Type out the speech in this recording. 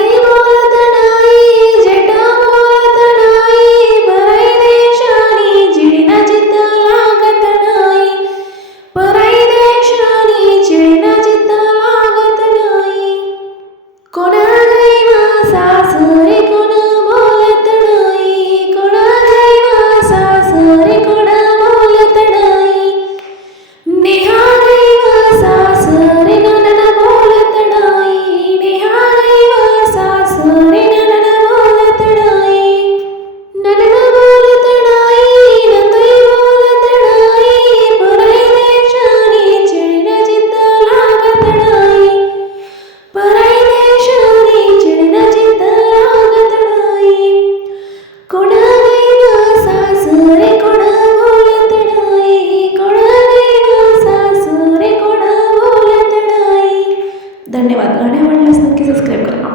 Venimos. धन्यवाद. गाणे आवडल्यास नक्की सबस्क्राईब करा.